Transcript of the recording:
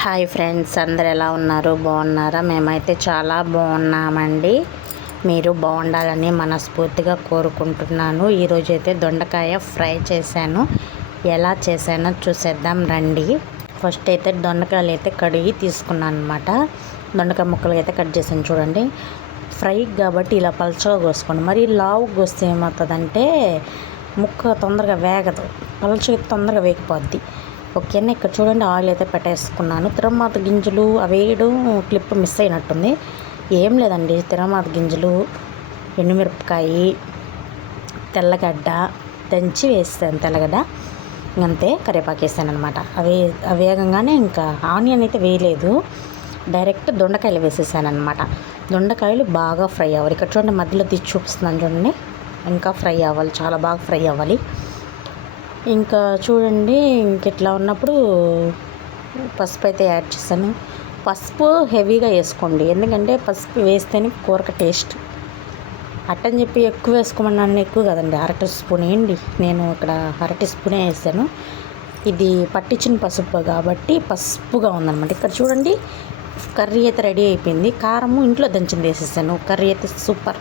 Hi friends, అందరు ఎలా ఉన్నారు? బాగున్నారా? మేమైతే చాలా బాగున్నామండి. మీరు బాగుండాలని మనస్ఫూర్తిగా కోరుకుంటున్నాను. ఈరోజు అయితే దొండకాయ ఫ్రై చేశాను. ఎలా చేశానో చూసేద్దాం రండి. ఫస్ట్ అయితే దొండకాయలు అయితే కడిగి తీసుకున్నాను అనమాట. దొండకాయ ముక్కలు అయితే కట్ చేసాను చూడండి. ఫ్రై కాబట్టి ఇలా పలచగా కోసుకోండి. మరి లావు కోస్తే ఏమవుతుందంటే ముక్క తొందరగా వేగదు, పలచగా తొందరగా వేగిపోద్ది. ఓకేనా. ఇక్కడ చూడండి, ఆయిల్ అయితే పెట్టేసుకున్నాను. తిరమాత గింజలు అవేయడం క్లిప్ మిస్ అయినట్టుంది. ఏం లేదండి, తిరమాత గింజలు, ఎండుమిరపకాయ, తెల్లగడ్డ దంచి వేస్తాను. తెల్లగడ్డ అంతే, కరివేపాకు వేసాను అనమాట. అవి వేగంగానే ఇంకా ఆనియన్ అయితే వేయలేదు, డైరెక్ట్ దొండకాయలు వేసేసాను అనమాట. దొండకాయలు బాగా ఫ్రై అవ్వాలి. ఇక్కడ చూడండి, మధ్యలో తీసి చూపిస్తున్నాను చూడండి. ఇంకా ఫ్రై అవ్వాలి, చాలా బాగా ఫ్రై అవ్వాలి. ఇంకా చూడండి, ఇట్లా ఉన్నప్పుడు పసుపు అయితే యాడ్ చేశాను. పసుపు హెవీగా వేసుకోండి, ఎందుకంటే పసుపు వేస్తేనే కూరకు టేస్ట్. అట్టని చెప్పి ఎక్కువ వేసుకోమన్నాను, ఎక్కువ కదండి, అరటి స్పూన్ వేయండి. నేను ఇక్కడ అరటి స్పూనే వేసాను. ఇది పట్టించిన పసుపు కాబట్టి పసుపుగా ఉందన్నమాట. ఇక్కడ చూడండి, కర్రీ అయితే రెడీ అయిపోయింది. కారము ఇంట్లో దంచింది వేసేసాను. కర్రీ అయితే సూపర్.